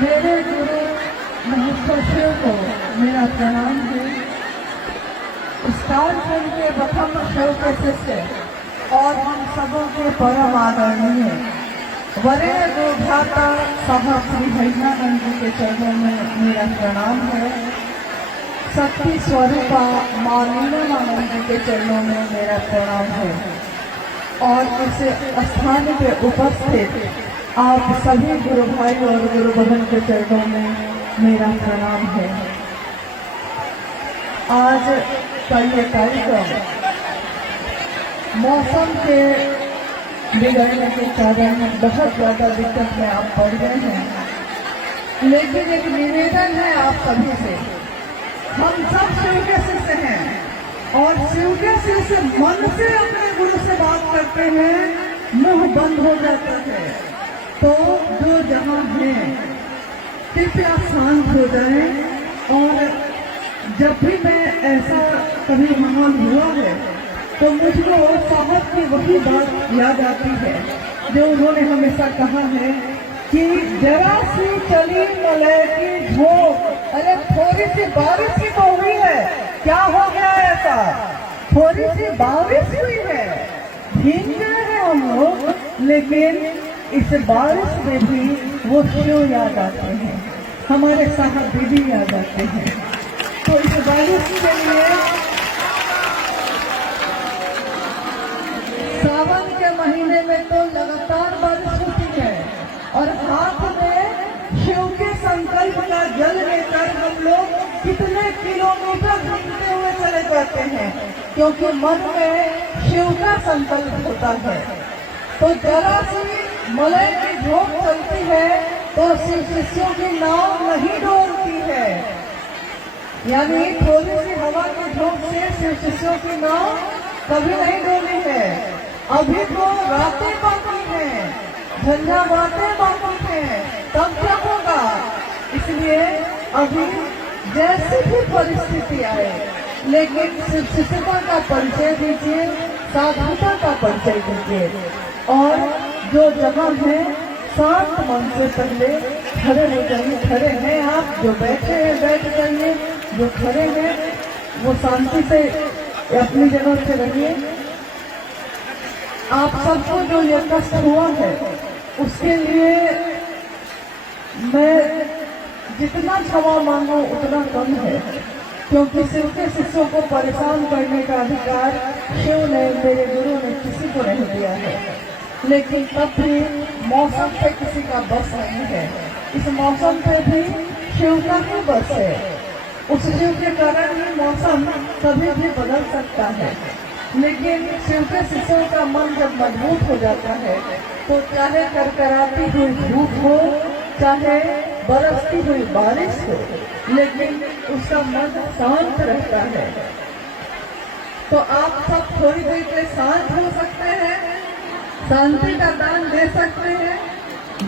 मेरे गुरु महेश्वर शिव को मेरा प्रणाम है। स्टार फिल्म के प्रथम शिव के शिष्य और हम सबों के परम आदरणीय वरीय गुरुभ्राता साहब श्री हरिनानंद जी के चरणों में मेरा प्रणाम है। शक्ति स्वरूपा मां नीलमानंद जी के चरणों में मेरा प्रणाम है और इस स्थान पे उपस्थित आप सभी गुरु भाई और गुरु बहन के चरणों में मेरा प्रणाम है। आज का ये कार्यक्रम मौसम के बिगड़ने के कारण बहुत ज्यादा दिक्कत में आप पड़ गए हैं, लेकिन एक निवेदन है आप सभी से। हम सब शिव के शिष्य हैं और शिव के शिष्य मन से अपने गुरु से बात करते हैं, मुंह बंद हो जाता है। तो जो जहां है कृपया शांत हो जाए। और जब भी मैं ऐसा कभी माहौल हुआ है तो मुझको साहब की वही बात याद आती है जो उन्होंने हमेशा कहा है कि जरा सी चली मलय की झोंक, अरे थोड़ी सी बारिश ही तो हुई है, क्या हो गया ऐसा? थोड़ी सी बारिश हुई है, भीग गए हैं हम लोग, लेकिन इस बारिश में भी वो शिव याद आते हैं, हमारे साहब दीदी याद आते हैं। तो इस बारिश के लिए सावन के महीने में तो लगातार बारिश होती है और हाथ में शिव के संकल्प का जल लेकर हम लोग कितने किलोमीटर घूमते हुए चले जाते हैं, क्योंकि मन में शिव का संकल्प होता है। तो जरा सी मलय की झोंक चलती है तो शिव शिष्यों की नाव नहीं डोलती है, यानी थोड़ी सी हवा की झोंक से शिव शिष्यों की नाव कभी नहीं डोली है। अभी तो रातें बाकी हैं, झंझावातें बाकी हैं, तब क्या होगा? इसलिए अभी जैसी भी परिस्थिति आए, लेकिन शिव शिष्यता का परिचय दीजिए, साधुता का परिचय दीजिए। और जो जगह है शांत मन से पहले खड़े हो जाइए। खड़े हैं आप, जो बैठे हैं बैठ जाइए, जो खड़े हैं वो शांति से अपनी जगह से रहिए। आप सबको जो ये कष्ट हुआ है उसके लिए मैं जितना क्षमा मांगू उतना कम है, क्योंकि शिव के शिष्यों को परेशान करने का अधिकार शिव ने, मेरे गुरु ने किसी को नहीं दिया है। लेकिन तब भी मौसम पे किसी का बस नहीं है, इस मौसम पे भी शिव का ही बस है। उस शिव के कारण ही मौसम कभी भी बदल सकता है। लेकिन शिव के शिष्यों का मन जब मजबूत हो जाता है तो चाहे करकराती हुई धूप हो, चाहे बरसती हुई बारिश हो, लेकिन उसका मन शांत रहता है। तो आप सब थोड़ी देर के शांत हो सकते हैं, शांति का दान दे सकते हैं,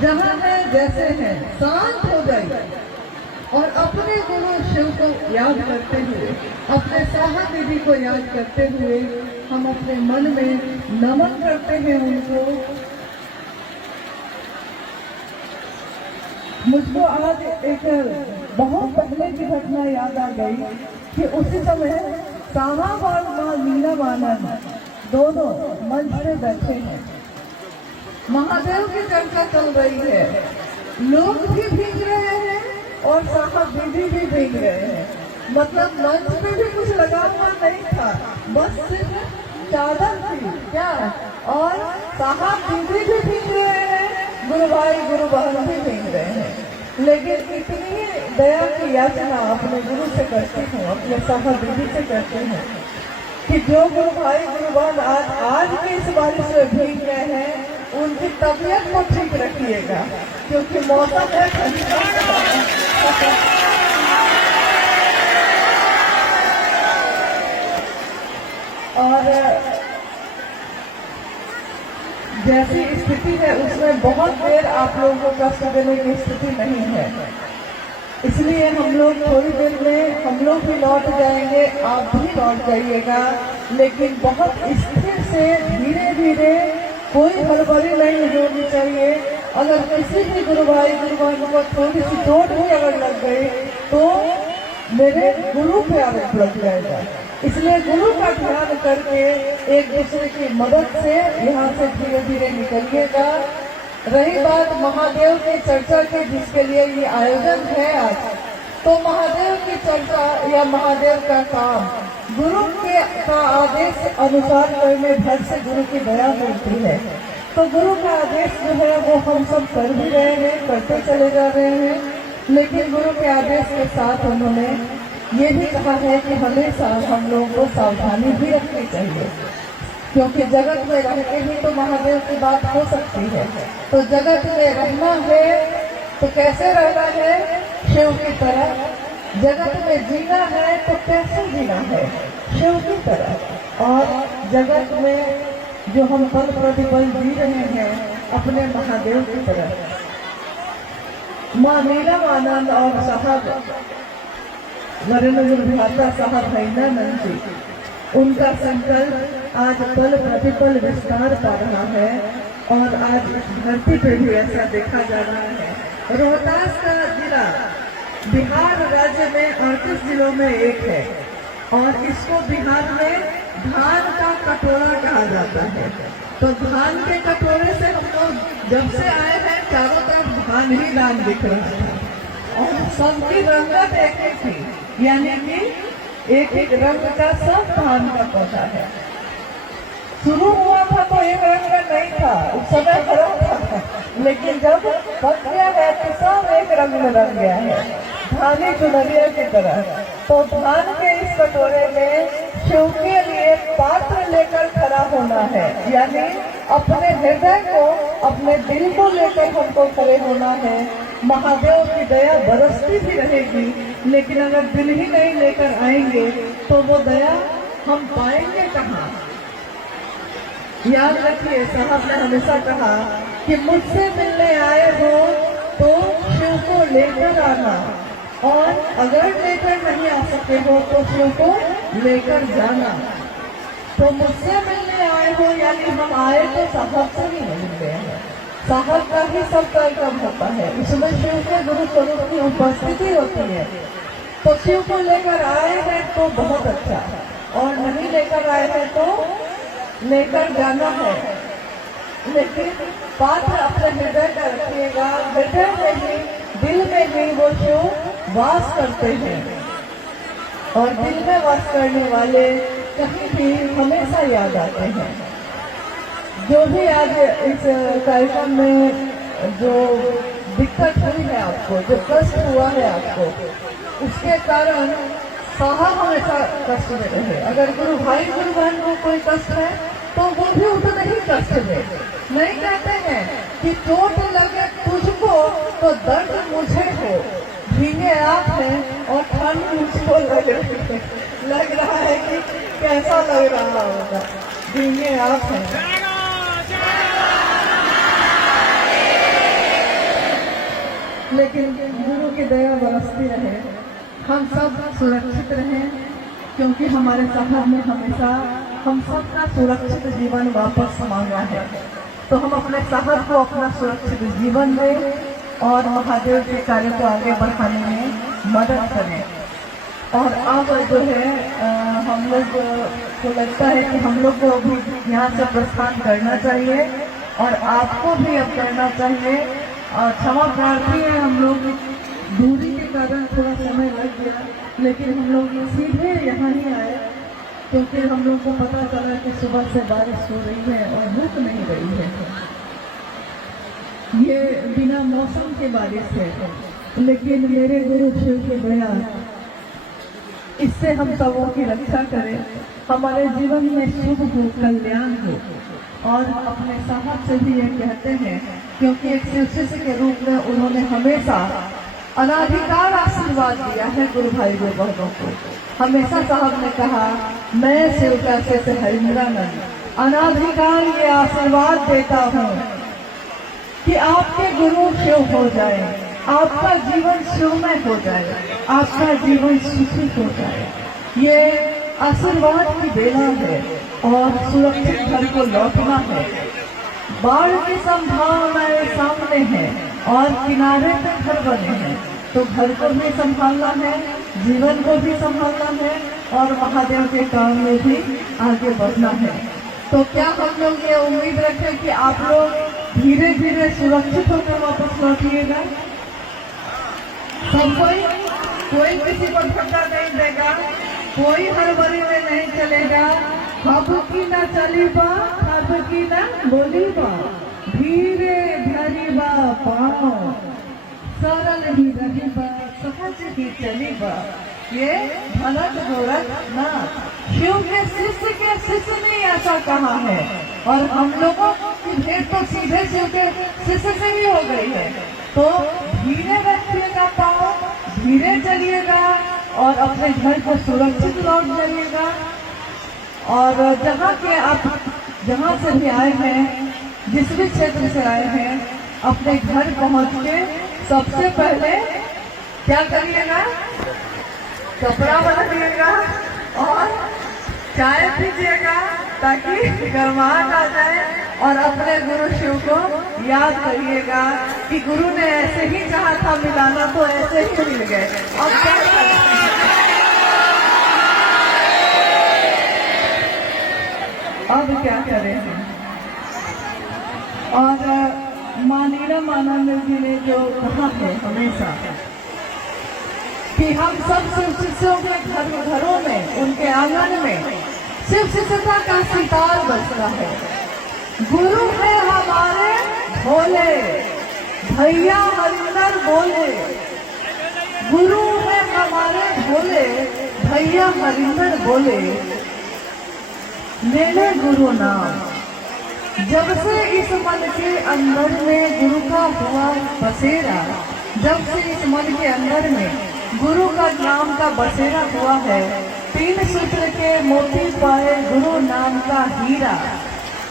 जहां है जैसे हैं शांत हो जाइए और अपने गुरु शिव को याद करते हुए, अपने साहब दीदी को याद करते हुए हम अपने मन में नमन करते हैं उनको। मुझको आज एक बहुत पहले की घटना याद आ गई कि उसी समय साहब और मां नीलमानंद दोनों मंच पे बैठे हैं, महादेव की चर्चा चल रही है, लोग भी भीग रहे हैं और साहब दीदी भी भीग रहे हैं। मतलब मंच पे भी कुछ लगा हुआ नहीं था, बस सिर्फ चादर थी क्या, और साहब दीदी भी भीग रहे हैं, गुरु भाई गुरु बहन भी भीग रहे हैं। लेकिन इतनी दया की याचना अपने गुरु से करती हूँ, अपने साहब दीदी से करती हूँ कि जो गुरु भाई गुरु बहन आज की इस बारिश में भीग रहे हैं उनकी तबीयत को ठीक रखिएगा, क्योंकि मौसम है ठंडा। और जैसी स्थिति है उसमें बहुत देर आप लोगों को कष्ट देने की स्थिति नहीं है, इसलिए हम लोग थोड़ी देर में हम लोग भी लौट जाएंगे, आप भी लौट जाइएगा, लेकिन बहुत स्थिर से धीरे धीरे, कोई हड़बड़ी नहीं होनी चाहिए। अगर किसी भी गुरु भाई गुरु बहन को थोड़ी सी चोट भी अगर लग गई तो मेरे गुरु पे आरोप लग जाएगा। इसलिए गुरु का ध्यान करके एक दूसरे की मदद से यहाँ से धीरे धीरे निकलिएगा। रही बात महादेव की चर्चा की, जिसके लिए ये आयोजन है आज, तो महादेव की चर्चा या महादेव का काम गुरु का आदेश अनुसार करने भर से गुरु की दया मिलती है। तो गुरु का आदेश जो है वो हम सब कर भी रहे हैं, करते चले जा रहे हैं, लेकिन गुरु के आदेश के साथ उन्होंने ये भी कहा है कि हमेशा हम लोगों को सावधानी भी रखनी चाहिए, क्योंकि जगत में रह के ही तो महादेव की बात हो सकती है। तो जगत में रहना है तो कैसे रहना है? शिव की तरह। जगत में जीना है तो कैसे जीना है? शिव की तरह। और जगत में जो हम पल प्रतिपल जी रहे हैं अपने महादेव की तरह। माँ नीलम आनंद और साहब नरेंद्र विधाता साहब हैदरानंद जी, उनका संकल्प आज पल प्रतिपल विस्तार पा रहा है और आज इस धरती पे भी ऐसा देखा जा रहा है। रोहतास का जिला बिहार राज्य में 38 जिलों में एक है और इसको बिहार में धान का कटोरा कहा जाता है। तो धान के कटोरे से हम लोग जब से आए हैं चारों तरफ धान ही धान दिख रहा था और सबकी रंगत एक ही थी, यानी कि एक एक रंग का सब धान का पौधा है। शुरू हुआ था तो एक रंग का नहीं था, उस समय हरा था, लेकिन जब पक गया है तो सब एक रंग में रंग गया है, धानी चुनरिया की तरह। तो धान के इस कटोरे में शिव के लिए पात्र लेकर खड़ा होना है, यानी अपने हृदय को, अपने दिल को लेकर हमको खड़े होना है। महादेव की दया बरसती भी रहेगी, लेकिन अगर दिल ही नहीं लेकर आएंगे तो वो दया हम पाएंगे कहाँ? याद रखिए, साहब ने हमेशा कहा कि मुझसे मिलने आए हो तो शिव को लेकर आना, और अगर लेकर नहीं आ सकते हो तो शिव को लेकर जाना। तो मुझसे मिलने आए हो यानी हम आए तो साहब से ही मिल गए हैं, साहब का ही सब कार्यक्रम होता है, उसमें शिव के गुरु स्वरूप की उपस्थिति होती है। तो शिव को लेकर आए हैं तो बहुत अच्छा, और नहीं लेकर आए हैं तो लेकर जाना है। लेकिन पात्र अपने हृदय का रखिएगा, हृदय में ही, दिल में ही वो शिव वास करते हैं, और दिल में वास करने वाले कहीं भी हमेशा याद आते हैं। जो भी आज इस कार्यक्रम में जो दिक्कत हुई है आपको, जो कष्ट हुआ है आपको, उसके कारण साहब हमेशा कष्ट में रहे। अगर गुरु भाई गुरु बहन को कोई कष्ट है तो वो भी उतना ही कष्ट है। नहीं कहते हैं कि चोट लगे तुझको तो दर्द मुझे हो, भीगे आप हैं और ठंड मुझको लग रहा है कि कैसा लग रहा होगा, भीगे आप हैं। लेकिन गुरु की दया बरसती रहे, हम सब सुरक्षित रहें, क्योंकि हमारे साहब ने हमेशा हम सबका सुरक्षित जीवन वापस मांगा है। तो हम अपने साहब को अपना सुरक्षित जीवन दें और महादेव के कार्य को आगे बढ़ाने में मदद करें। और अब जो है हम लोग को लगता है कि हम लोग को भी यहाँ से प्रस्थान करना चाहिए, और आपको भी अब करना चाहिए। क्षमा प्रार्थी है, हम लोग दूरी के कारण थोड़ा समय लग गया, लेकिन हम लोग सीधे यहाँ ही आए क्योंकि हम लोग को पता चला कि सुबह से बारिश हो रही है और रुक नहीं रही है। ये बिना मौसम के बारिश है, लेकिन मेरे गुरु शिव के दया इससे हम सबों की रक्षा करें, हमारे जीवन में शुभ हो, कल्याण हो। और अपने साहब से भी ये कहते हैं, क्योंकि एक शिष्य के रूप में उन्होंने हमेशा अनाधिकार आशीर्वाद दिया है गुरु भाई गुरु बहनों को। हमेशा साहब ने कहा, मैं शिव का शिष्य हैदरानंद अनाधिकार ये आशीर्वाद देता हूँ कि आपके गुरु शिव हो जाए, आपका जीवन शिवमय हो जाए, आपका जीवन सुखी हो जाए। ये आशीर्वाद की बेला है और सुरक्षित घर को लौटना है। बाढ़ की संभावनाएं सामने है और किनारे पे घर बने हैं, तो घर को भी संभालना है, जीवन को भी संभालना है और महादेव के काम में भी आगे बढ़ना है। तो क्या हम लोग ये उम्मीद रखें कि आप लोग धीरे धीरे सुरक्षित होकर वापस लौटिएगा? सब कोई किसी को धक्का नहीं देगा, कोई हड़बड़ी में नहीं चलेगा। खाबुकी ना चली बा, खाबुकी ना बोली बा, धीरे धरी बा पाओ, सरल ही रही बा, सहज ही चली बा, ये भलक गोरख ना। शिव के शिष्य ने ऐसा कहा है और हम लोगों की भेंट तो सीधे शिव के शिष्य से ही हो गई है। तो धीरे रखिएगा पाओ, धीरे चलिएगा और अपने घर को सुरक्षित लौट जाइएगा। और जहाँ से भी आए हैं, जिस भी क्षेत्र से आए हैं, अपने घर पहुँच के सबसे पहले क्या करिएगा? कपड़ा बदलिएगा और चाय पीजिएगा ताकि गर्माहट आ जाए और अपने गुरु शिव को याद करिएगा कि गुरु ने ऐसे ही कहा था मिलाना, तो ऐसे ही मिल गए। अब क्या करें? अब क्या करें? और माँ नीलम आनंद जी ने जो कहा है हमेशा कि हम सब शिव शिष्यों के घरों में, उनके आंगन में शिव शिष्यता का सितार बजता है। गुरु है हमारे भोले, भैया हरिंदर बोले, गुरु है हमारे भोले, भैया हरिंदर बोले, ले ले गुरु नाम। जब से इस मन के अंदर में गुरु का हुआ बसेरा, जब से इस मन के अंदर में गुरु का नाम का बसेरा हुआ है, 3 सूत्र के मोती पाए गुरु नाम का हीरा।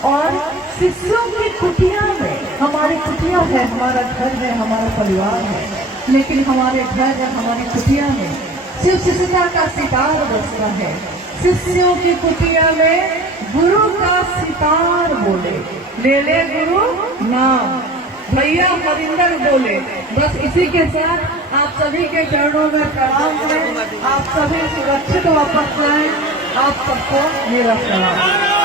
और शिष्यों की कुटिया में, हमारी कुटिया है, हमारा घर है, हमारा परिवार है, लेकिन हमारे घर है, हमारी कुटिया में शिव शिष्यता का सितार बजता है। शिष्यों की कुटिया में गुरु का सितार बोले, ले ले गुरु नाम, भैया हरिंदर बोले। बस इसी के साथ आप सभी के चरणों में प्रणाम करें। आप सभी सुरक्षित वापस आए। आप सबको मेरा प्रणाम।